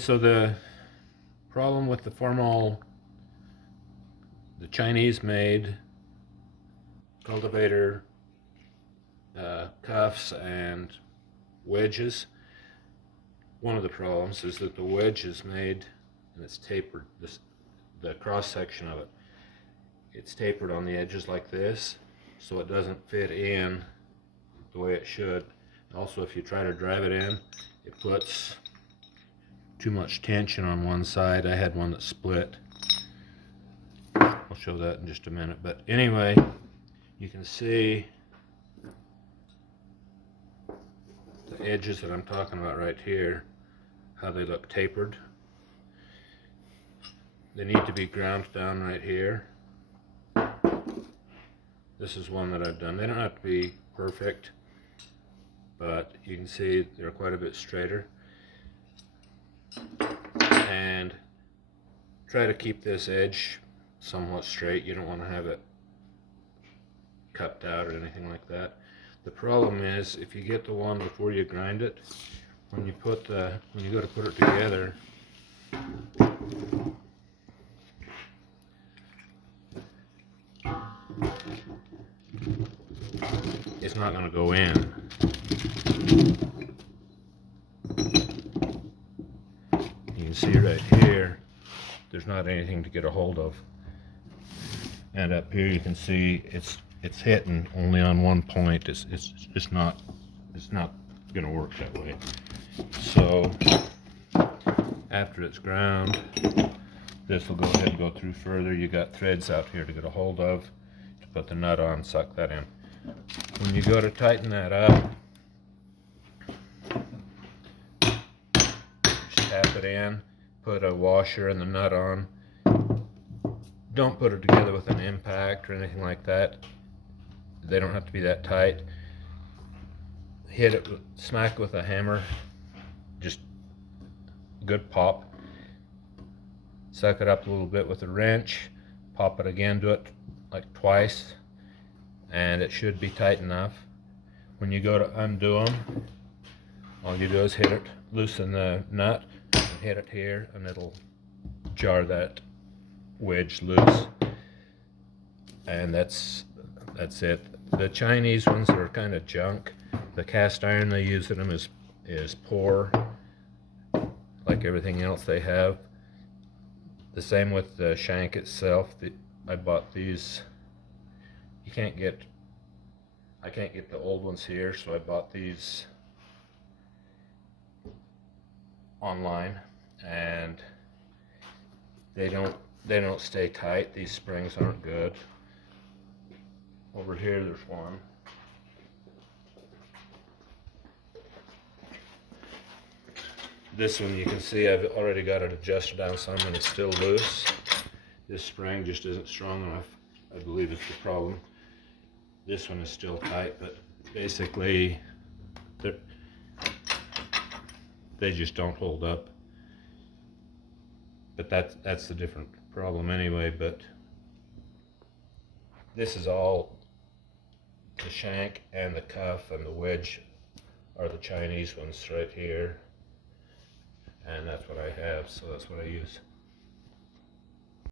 So the problem with the Farmall, the Chinese made cultivator cuffs and wedges, one of the problems is that the wedge is made and it's tapered, the cross section of it, it's tapered on the edges like this, so it doesn't fit in the way it should. Also, if you try to drive it in, it puts too much tension on one side. I had one that split. I'll show that in just a minute. But anyway, you can see the edges that I'm talking about right here, how they look tapered. They need to be ground down right here. This is one that I've done. They don't have to be perfect, but you can see they're quite a bit straighter. And try to keep this edge somewhat straight. You don't want to have it cupped out or anything like that. The problem is, if you get the one before you grind it, when you go to put it together, it's not going to go in. You can see right here, there's not anything to get a hold of. And up here you can see it's hitting only on one point. It's not going to work that way. So after it's ground, this will go ahead and go through further. You got threads out here to get a hold of to put the nut on, suck that in. When you go to tighten that up, just tap it in, put a washer and the nut on. Don't put it together with an impact or anything like that. They don't have to be that tight. Hit it, smack with a hammer, just good pop. Suck it up a little bit with a wrench, pop it again, do it like twice, and it should be tight enough. When you go to undo them, all you do is hit it, loosen the nut, and hit it here, and it'll jar that wedge loose. And that's it. The Chinese ones are kind of junk. The cast iron they use in them is poor, like everything else they have. The same with the shank itself. I bought these. I can't get the old ones here, so I bought these online, and they don't stay tight. These springs aren't good. Over here there's one. This one you can see I've already got it adjusted down some and it's still loose. This spring just isn't strong enough. I believe it's the problem. This one is still tight, but basically they just don't hold up. But that's the different problem anyway. But this is all the shank and the cuff, and the wedge are the Chinese ones right here. And that's what I have, so that's what I use.